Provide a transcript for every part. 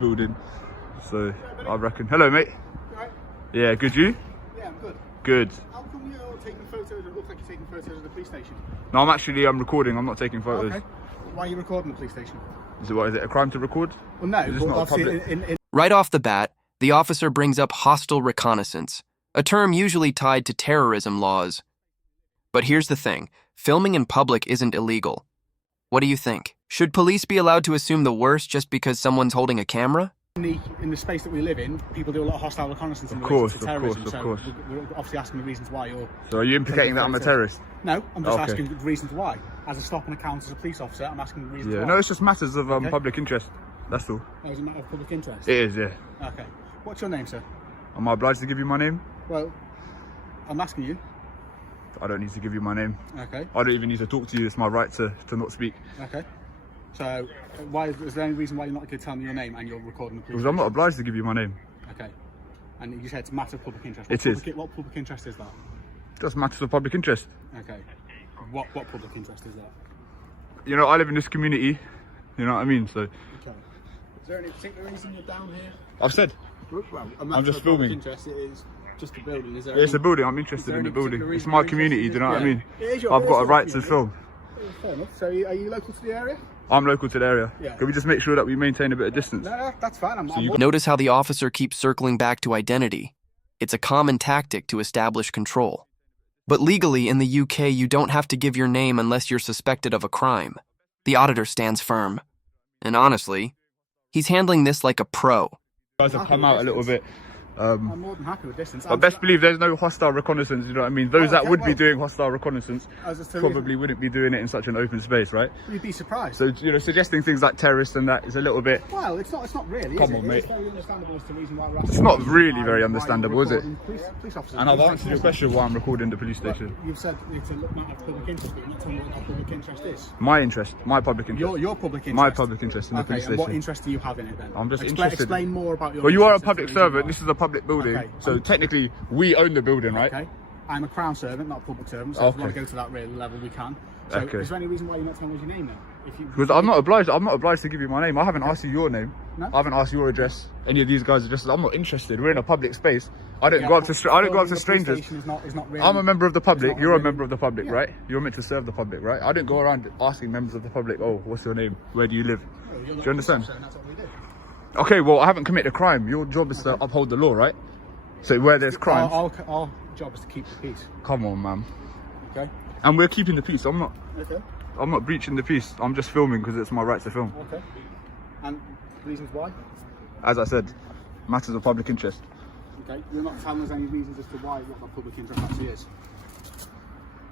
building, so I reckon. Hello, mate. Right. Yeah, good. You? Yeah, I'm good. Good. How come you're taking photos? It looks like you're taking photos of the police station. No, I'm recording. I'm not taking photos. Okay. Why are you recording the police station? Is it a crime to record? Well, no. Is this not obviously Right off the bat, the officer brings up hostile reconnaissance, a term usually tied to terrorism laws. But here's the thing, filming in public isn't illegal. What do you think? Should police be allowed to assume the worst just because someone's holding a camera? in the space that we live in, people do a lot of hostile reconnaissance in relation to terrorism. Of course. We're obviously asking the reasons why you're... So are you implicating that I'm a terrorist? No, I'm just asking the reasons why. As a stop and account as a police officer, I'm asking the reasons why. No, it's just matters of public interest. That's all. Oh, it's a matter of public interest? It is, yeah. Okay. What's your name, sir? Am I obliged to give you my name? Well, I'm asking you. I don't need to give you my name. Okay. I don't even need to talk to you. It's my right to not speak. Okay. So, is there any reason why you're not going to tell me your name and you're recording the police? Because I'm not obliged to give you my name. Okay. And you said it's a matter of public interest. What public interest is that? Just matters of public interest. Okay. What public interest is that? You know, I live in this community. You know what I mean? So. Okay. Is there any particular reason you're down here? I've said. Well, I'm just filming. Interest, it is just a building. Is there it's a building. I'm interested in the building. It's my community. Do you know what I mean? I've got a right to film. Fair enough. So, are you local to the area? I'm local to the area. Yeah. Can we just make sure that we maintain a bit of distance? No, that's fine. Notice how the officer keeps circling back to identity. It's a common tactic to establish control. But legally, in the UK, you don't have to give your name unless you're suspected of a crime. The auditor stands firm. And honestly, he's handling this like a pro. You guys have come out a little bit. I'm more than happy with distance. But best believe there's no hostile reconnaissance, you know what I mean? Those that would be doing hostile reconnaissance probably wouldn't be doing it in such an open space, right? You'd be surprised. So, you know, suggesting things like terrorists and that is a little bit... Well, it's not really, Come on, mate. It's very understandable as to the reason why we're asking. It's not really very understandable, is it? Police officers. And I've answered your question why I'm recording the police station. You've said it's a matter of public interest, but you're not telling me what that public interest is. My interest, my public interest. Your public interest? My public interest in the police station. And what interest do you have in it then? I'm just interested. Explain more about your... Well, you are a public servant. This is a public building. Okay. So technically, we own the building, right? Okay. I'm a crown servant, not a public servant, so if we want to go to that real level, we can. So is there any reason why you're not telling us your name then? Because I'm not obliged to give you my name. I haven't asked you your name. No? I haven't asked your address. Any of these guys' addresses. I'm not interested. We're in a public space. I don't go up to strangers. Is not really... I'm a member of the public. You're a member of the public, right? You're meant to serve the public, right? I don't go around asking members of the public, oh, what's your name? Where do you live? Do you understand? That's what we do. Okay, well, I haven't committed a crime. Your job is to uphold the law, right? So where there's crimes... Our job is to keep the peace. Come on, man. Okay. And we're keeping the peace. I'm Okay. not breaching the peace. I'm just filming because it's my right to film. Okay. And reasons why? As I said, matters of public interest. Okay. You're not telling us any reasons as to why what that public interest actually is.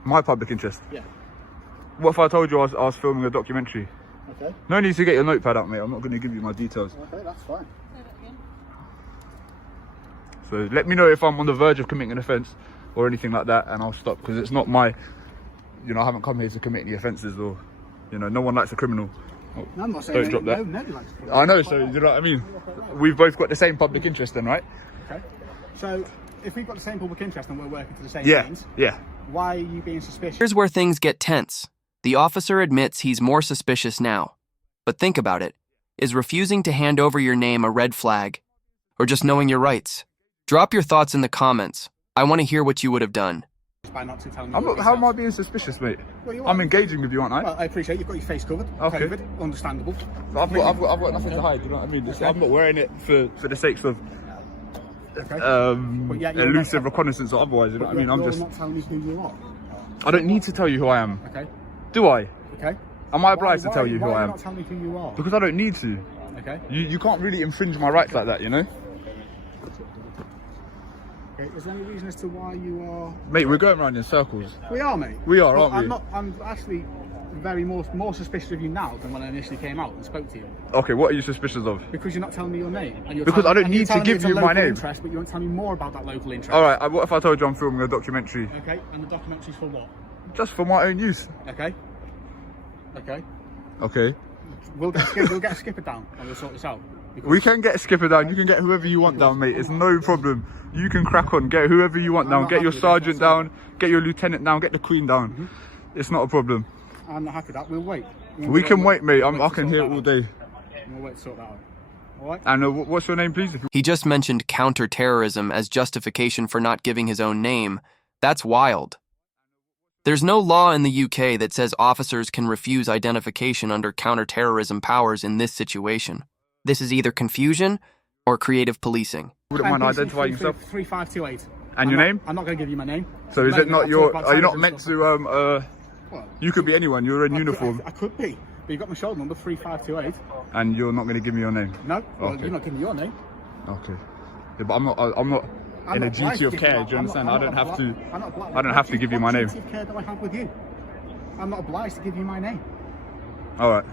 My public interest? Yeah. What if I told you I was filming a documentary? Okay. No need to get your notepad out, mate. I'm not going to give you my details. Okay, that's fine. So let me know if I'm on the verge of committing an offence or anything like that, and I'll stop, because it's not my... You know, I haven't come here to commit any offences, or... You know, no one likes a criminal. No, I'm not saying don't drop that. Nobody likes a criminal. I know, so you know what I mean? We've both got the same public interest then, right? Okay. So, if we've got the same public interest and we're working to the same things, why are you being suspicious? Here's where things get tense. The officer admits he's more suspicious now. But think about it. Is refusing to hand over your name a red flag? Or just knowing your rights? Drop your thoughts in the comments. I want to hear what you would have done. By not telling me how am I being suspicious, mate? Well, I'm engaging with you, aren't I? Well, I appreciate you've got your face covered. Okay. COVID, understandable. I've got nothing to hide, you know what I mean? I'm not wearing it for the sakes of elusive reconnaissance or otherwise, you know what I mean? You're not telling me who you are. I don't need to tell you who I am. Okay. Do I? Okay. Am I obliged to tell you who I am? Why are you not telling me who you are? Because I don't need to. Okay. You can't really infringe my rights like that, you know? Okay. Is there any reason as to why you are... Mate, we're going around in circles. We are, mate. We are, aren't we? I'm actually very more suspicious of you now than when I initially came out and spoke to you. Okay, what are you suspicious of? Because you're not telling me your name. And because I don't need to give you my name. Interest, but you won't tell me more about that local interest. Alright, what if I told you I'm filming a documentary? Okay, and the documentary's for what? Just for my own use. Okay. Okay. Okay. We'll get a skipper down and we'll sort this out. We can get a skipper down. You can get whoever you want down, mate. It's no problem. You can crack on. Get whoever you want down. Get your sergeant down. Get your lieutenant down. Get the queen down. It's not a problem. I'm not happy with that. We'll wait. We can wait, mate. I can hear it all day. We'll wait to sort that out. All right. And what's your name, please? He just mentioned counterterrorism as justification for not giving his own name. That's wild. There's no law in the UK that says officers can refuse identification under counterterrorism powers in this situation. This is either confusion or creative policing. Wouldn't mind identifying yourself? 3528. And your name? I'm not going to give you my name. So is it not your... Are you not meant to... Well, you could be anyone. You're in uniform. I could be. But you've got my shoulder number, 3528. And you're not going to give me your name? No. Well, Okay. you're not giving me your name. Okay. Yeah, but I'm not in a duty of care. Do you understand? I don't have to give you my name. What duty of care do I have with you? I'm not obliged to give you my name. All right.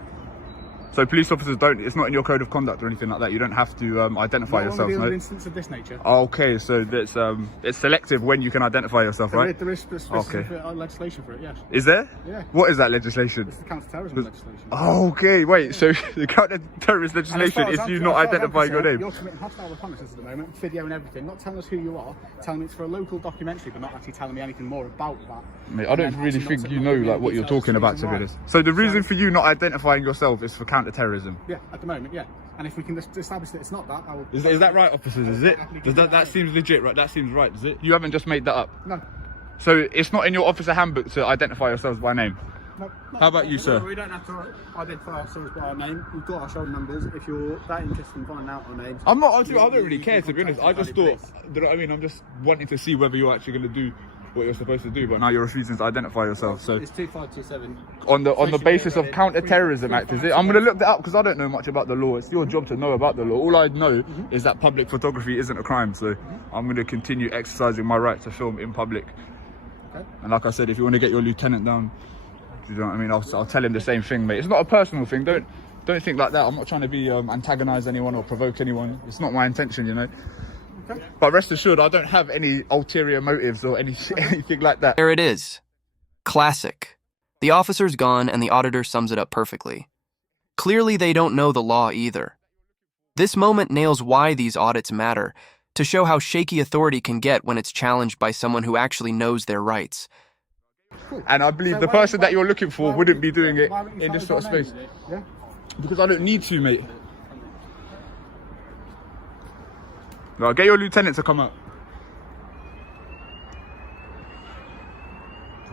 So police officers don't, it's not in your code of conduct or anything like that. You don't have to identify yourself, no? Instance of this nature. Okay, so that's it's selective when you can identify yourself, right? There is specific legislation for it, yes. Is there? Yeah. What is that legislation? It's the counter-terrorism legislation. Okay, wait, so the counter-terrorist legislation is you not identifying your name? You're committing hostile reconnaissance at the moment, video and everything, not telling us who you are, telling me it's for a local documentary, but not actually telling me anything more about that. Mate, I don't really think you know like what you're talking about, to be honest. So the reason for you not identifying yourself is for counter-terrorism? Yeah, at the moment, yeah. And if we can just establish that it's not that, I will... Is that right, officers? Is it? Does that seems legit, right? That seems right, does it? You haven't just made that up? No. So it's not in your officer handbook to identify yourselves by name? No. How about you, sir? We don't have to identify ourselves by our name. We've got our shoulder numbers. If you're that interested in finding out our names... I don't really care, to be honest. I just thought, you know what I mean? I'm just wanting to see whether you're actually going to do what you're supposed to do, but now you're refusing to identify yourself. So it's 2527. On the basis of Counter-Terrorism Act, is it? I'm going to look that up because I don't know much about the law. It's your job to know about the law. All I know is that public photography isn't a crime, so I'm going to continue exercising my right to film in public. Okay. And like I said, if you want to get your lieutenant down, you know what I mean, I'll tell him the same thing, mate. It's not a personal thing. Don't think like that. I'm not trying to be antagonize anyone or provoke anyone. It's not my intention, you know. Okay. But rest assured, I don't have any ulterior motives or anything like that. There it is. Classic. The officer's gone and the auditor sums it up perfectly. Clearly they don't know the law either. This moment nails why these audits matter, to show how shaky authority can get when it's challenged by someone who actually knows their rights. And I believe the person that you're looking for wouldn't be doing it in this sort of space. Yeah. Because I don't need to, mate. Right, get your lieutenant to come out.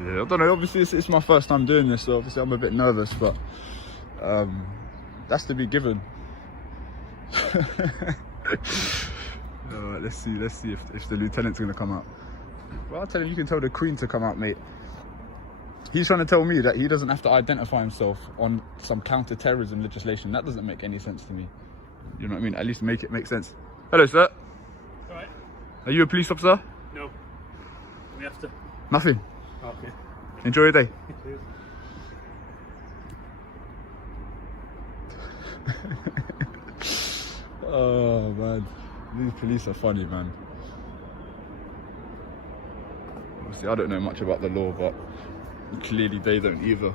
Yeah, I don't know, obviously it's my first time doing this, so obviously I'm a bit nervous, but that's to be given. Alright, let's see if the lieutenant's gonna come out. Well, I'll tell him you can tell the Queen to come out, mate. He's trying to tell me that he doesn't have to identify himself on some counter-terrorism legislation. That doesn't make any sense to me. You know what I mean? At least make it make sense. Hello, sir. Alright. Are you a police officer? No. We have to. Nothing. Okay. Enjoy your day. Oh man, these police are funny, man. Obviously, I don't know much about the law, but clearly they don't either.